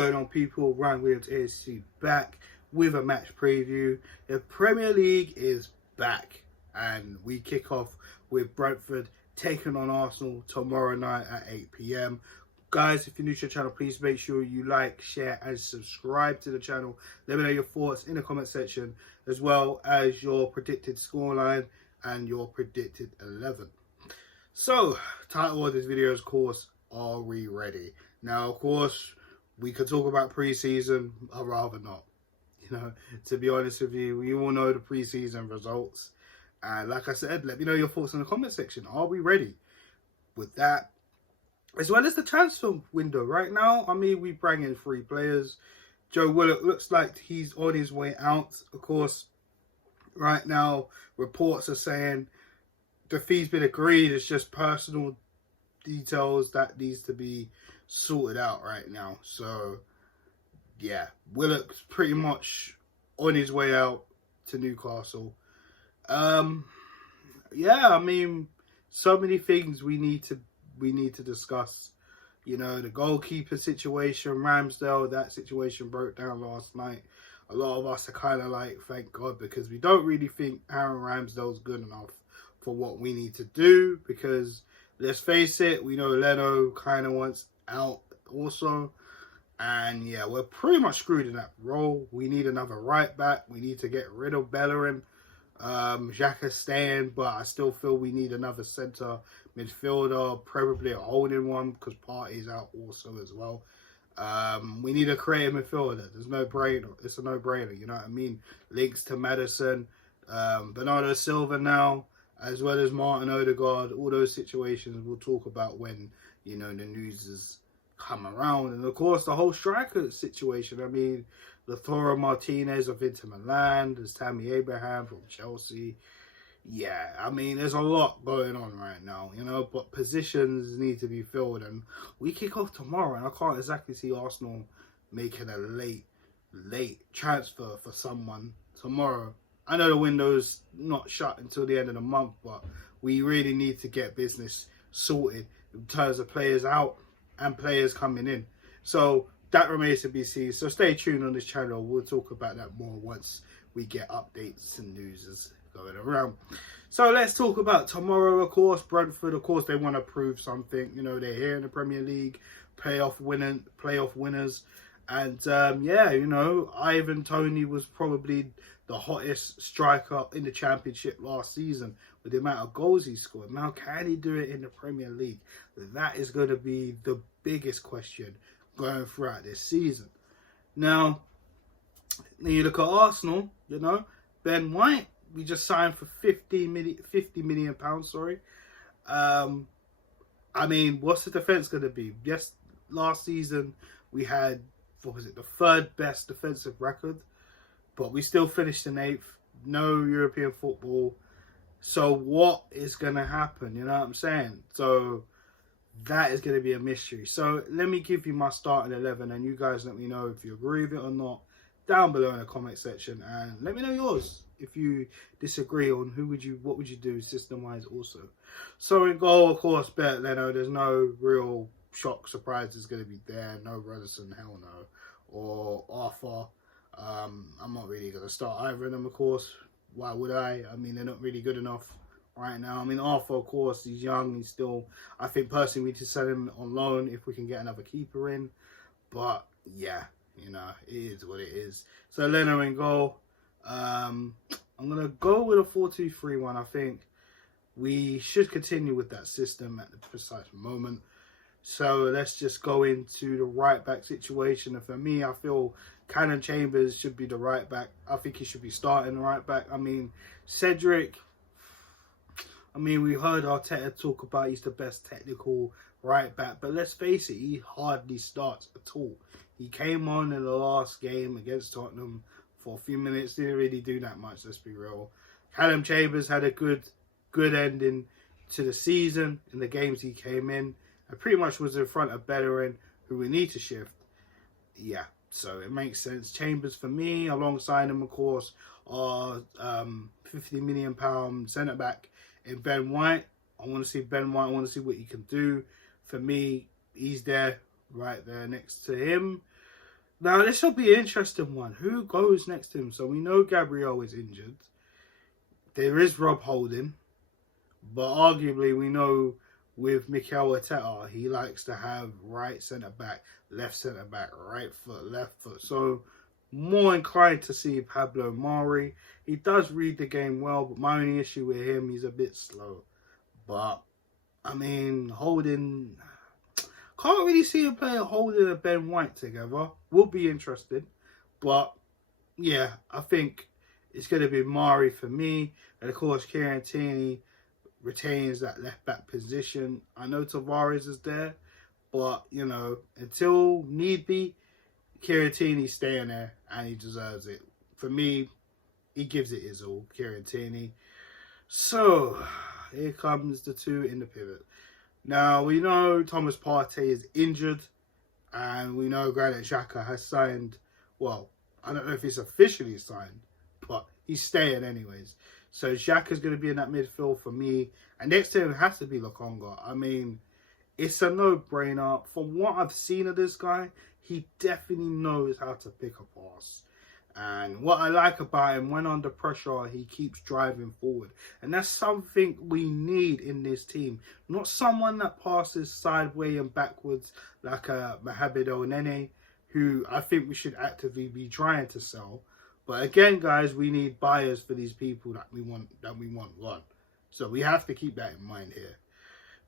Going on, people, Ryan Williams ASC back with a match preview. The Premier League is back and we kick off with Brentford taking on Arsenal tomorrow night at 8 p.m. Guys, if you're new to the channel, please make sure you like, share and subscribe to the channel. Let me know your thoughts in the comment section, as well as your predicted scoreline and your predicted 11. So, title of this video is, of course, are we ready? Now, of course, we could talk about pre-season. I'd rather not. You know, to be honest with you, we all know the pre-season results. And like I said, let me know your thoughts in the comment section. Are we ready with that? As well as the transfer window. Right now, I mean, we bring in 3 players. Joe Willock looks like he's on his way out. Of course, right now, reports are saying the fee's been agreed. It's just personal details that needs to be sorted out right now. So, yeah, Willock's pretty much on his way out to Newcastle. Yeah, I mean, so many things we need to discuss. You know, the goalkeeper situation, Ramsdale, that situation broke down last night. A lot of us are kind of like, thank God, because we don't really think Aaron Ramsdale's good enough for what we need to do. Because let's face it, we know Leno kind of wants out also. And yeah, we're pretty much screwed in that role. We need another right back. We need to get rid of Bellerin. Xhaka's staying, but I still feel we need another centre midfielder, preferably a holding one, because Partey's out also as well. We need a creative midfielder. There's no brainer. It's a no-brainer, you know what I mean? Links to Maddison, Bernardo Silva now, as well as Martin Odegaard. All those situations we'll talk about when, you know, the news is come around. And of course, the whole striker situation. I mean, Lautaro Martinez of Inter Milan, there's Tammy Abraham from Chelsea. Yeah, I mean, there's a lot going on right now, you know, but positions need to be filled. And we kick off tomorrow, and I can't exactly see Arsenal making a late transfer for someone tomorrow. I know the window's not shut until the end of the month, but we really need to get business sorted in terms of players out and players coming in. So that remains to be seen. So stay tuned on this channel. We'll talk about that more once we get updates and news is going around. So let's talk about tomorrow, of course. Brentford, of course, they want to prove something. You know, they're here in the Premier League, playoff winners. And yeah, you know, Ivan Toney was probably the hottest striker in the Championship last season with the amount of goals he scored. Now, can he do it in the Premier League? That is going to be the biggest question going throughout this season. Now, when you look at Arsenal, you know, Ben White, we just signed for £50 million, sorry. I mean, what's the defence going to be? Yes, last season we had, what was it, the 3rd best defensive record, but we still finished in 8th. No European football. So what is going to happen? You know what I'm saying? So that is going to be a mystery. So let me give you my starting 11, and you guys let me know if you agree with it or not down below in the comment section, and let me know yours if you disagree on what would you do system wise also. So in goal, of course, Bert Leno. There's no real shock surprises going to be there. No Rodison, hell no, or Arthur. I'm not really going to start either of them, of course. Why would I? I mean, they're not really good enough right now. I mean, Arthur, of course, he's young. He's still, I think personally, we need to sell him on loan if we can get another keeper in. But yeah, you know, it is what it is. So Leno in goal. I'm going to go with a 4-2-3-1. I think we should continue with that system at the precise moment. So let's just go into the right back situation. And for me, I feel Cannon Chambers should be the right back. I think he should be starting the right back. I mean, Cedric, I mean, we heard Arteta talk about he's the best technical right back. But let's face it, he hardly starts at all. He came on in the last game against Tottenham for a few minutes. Didn't really do that much, let's be real. Callum Chambers had a good ending to the season in the games he came in. And pretty much was in front of Bellerin, who we need to shift. Yeah, so it makes sense. Chambers for me, alongside him, of course, are £50 million centre-back in Ben White. I want to see Ben White. I want to see what he can do. For me, he's there, right there next to him. Now, this will be an interesting one. Who goes next to him? So we know Gabriel is injured. There is Rob Holding. But arguably, we know with Mikel Arteta, he likes to have right centre back, left centre back, right foot, left foot. So more inclined to see Pablo Mari. He does read the game well, but my only issue with him, he's a bit slow. But I mean, Holding, can't really see a player Holding and Ben White together. Will be interesting, but yeah, I think it's going to be Mari for me, and of course Kieran Tierney retains that left back position. I know Tavares is there, but you know, until need be, Kieran Tierney's staying there and he deserves it. For me, he gives it his all, Kieran Tierney. So here comes the two in the pivot. Now we know Thomas Partey is injured, and we know Granit Xhaka has signed. Well, I don't know if it's officially signed, but he's staying anyways. So Xhaka's going to be in that midfield for me. And next to him has to be Lokonga. I mean, it's a no-brainer. From what I've seen of this guy, he definitely knows how to pick a pass. And what I like about him, when under pressure, he keeps driving forward. And that's something we need in this team. Not someone that passes sideways and backwards like a Mohamed El Nene, who I think we should actively be trying to sell. But again, guys, we need buyers for these people that we want gone. So we have to keep that in mind here.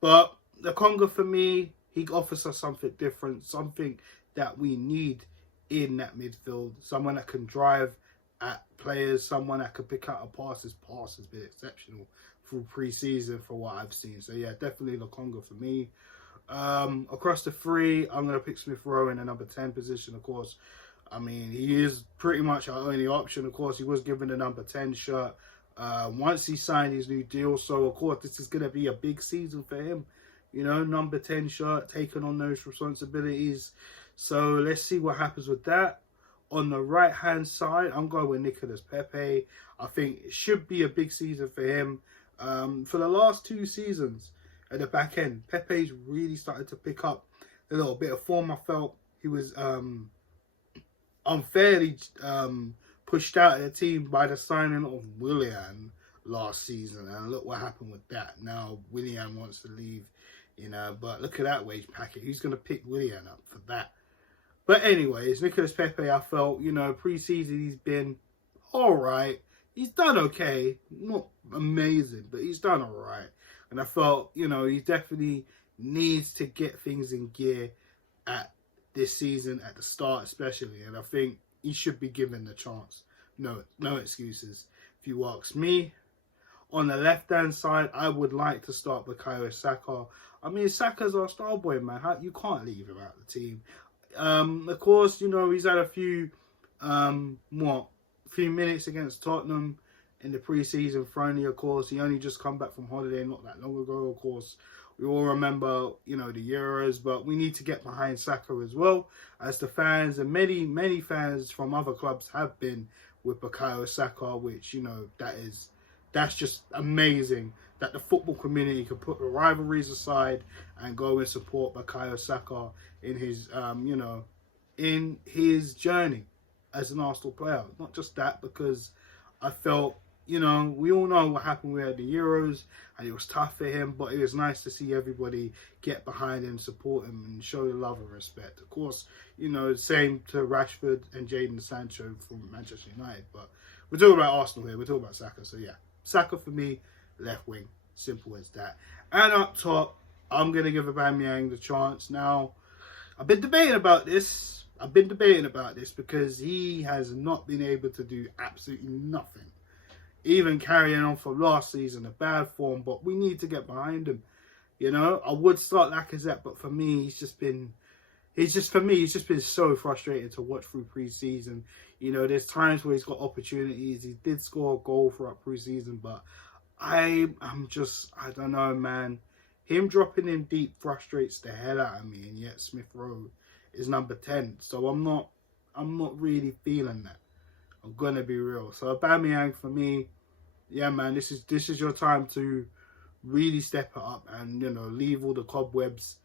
But the Congo, for me, he offers us something different, something that we need in that midfield. Someone that can drive at players, someone that can pick out a pass. His pass has been exceptional through pre-season for what I've seen. So yeah, definitely the Congo for me. Across the three, I'm going to pick Smith Rowe in the number 10 position, of course. I mean, he is pretty much our only option. Of course, he was given the number 10 shirt once he signed his new deal. So, of course, this is going to be a big season for him. You know, number 10 shirt, taking on those responsibilities. So, let's see what happens with that. On the right-hand side, I'm going with Nicolas Pepe. I think it should be a big season for him. For the last 2 seasons at the back end, Pepe's really started to pick up a little bit of form. I felt he was unfairly pushed out of the team by the signing of Willian last season, and look what happened with that. Now Willian wants to leave, you know, but look at that wage packet. Who's going to pick Willian up for that? But anyways, Nicolas Pepe, I felt, you know, pre-season he's been all right. He's done okay, not amazing, but he's done all right. And I felt, you know, he definitely needs to get things in gear at this season, at the start especially, and I think he should be given the chance. No excuses. If you ask me, on the left-hand side, I would like to start Bukayo Saka. I mean, Saka's our star boy, man. You can't leave him out of the team. Of course, you know, he's had a few minutes against Tottenham in the pre-season friendly. Of course, he only just come back from holiday not that long ago. Of course, we all remember, you know, the Euros, but we need to get behind Saka as well, as the fans and many fans from other clubs have been with Bukayo Saka, which, you know, that's just amazing that the football community can put the rivalries aside and go and support Bukayo Saka in his, you know, in his journey as an Arsenal player. Not just that, because I felt, you know, we all know what happened with the Euros, and it was tough for him, but it was nice to see everybody get behind him, support him, and show the love and respect. Of course, you know, same to Rashford and Jadon Sancho from Manchester United, but we're talking about Arsenal here, we're talking about Saka, so yeah. Saka for me, left wing, simple as that. And up top, I'm going to give Aubameyang the chance. Now, I've been debating about this because he has not been able to do absolutely nothing. Even carrying on from last season, a bad form, but we need to get behind him. You know, I would start Lacazette, but for me, he's just been so frustrating to watch through pre-season. You know, there's times where he's got opportunities. He did score a goal throughout pre-season, but I don't know, man. Him dropping in deep frustrates the hell out of me, and yet Smith Rowe is number 10. So I'm not really feeling that. I'm gonna be real. So Aubameyang for me, yeah, man, this is your time to really step it up and, you know, leave all the cobwebs,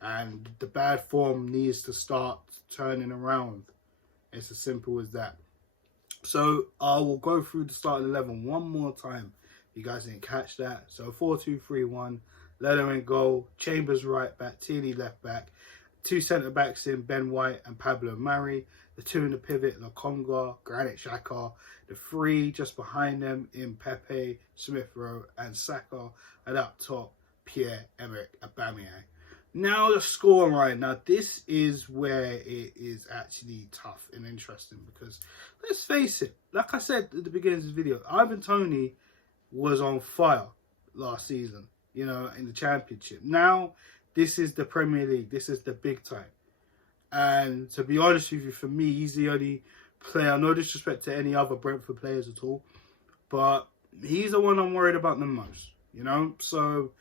and the bad form needs to start turning around. It's as simple as that. So I will go through the starting 11 one more time. You guys didn't catch that. So 4-2-3-1. Leno in goal. Chambers right back. Tierney left back. Two centre backs in Ben White and Pablo Mari. The two in the pivot, Lokonga, Granit Xhaka. The three just behind them in Pepe, Smith Rowe and Saka. And up top, Pierre-Emerick Aubameyang. Now the scoreline. Now this is where it is actually tough and interesting, because let's face it, like I said at the beginning of this video, Ivan Toney was on fire last season, you know, in the Championship. Now this is the Premier League. This is the big time. And to be honest with you, for me, he's the only player, no disrespect to any other Brentford players at all, but he's the one I'm worried about the most, you know. So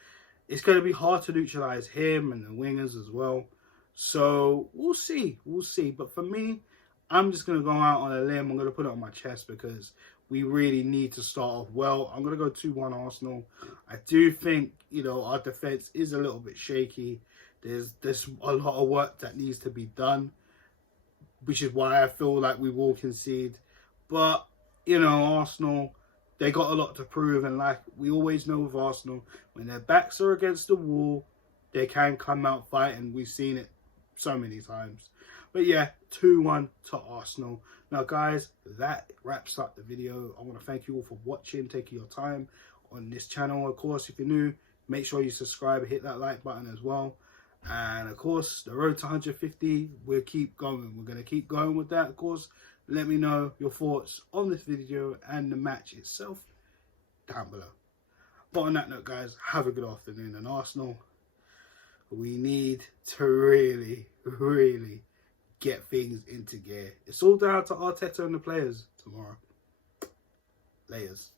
it's going to be hard to neutralise him and the wingers as well. So we'll see. We'll see. But for me, I'm just going to go out on a limb. I'm going to put it on my chest because we really need to start off well. I'm going to go 2-1 Arsenal. I do think, you know, our defence is a little bit shaky. There's a lot of work that needs to be done, which is why I feel like we will concede. But, you know, Arsenal, they got a lot to prove, and like we always know with Arsenal, when their backs are against the wall, they can come out fighting. We've seen it so many times. But yeah, 2-1 to Arsenal. Now guys, that wraps up the video. I want to thank you all for watching, taking your time on this channel. Of course, if you're new, make sure you subscribe, hit that like button as well. And of course, the road to 150, we'll keep going. We're going to keep going with that. Of course, let me know your thoughts on this video and the match itself down below. But on that note, guys, have a good afternoon. And Arsenal, we need to really, really get things into gear. It's all down to Arteta and the players tomorrow. Layers.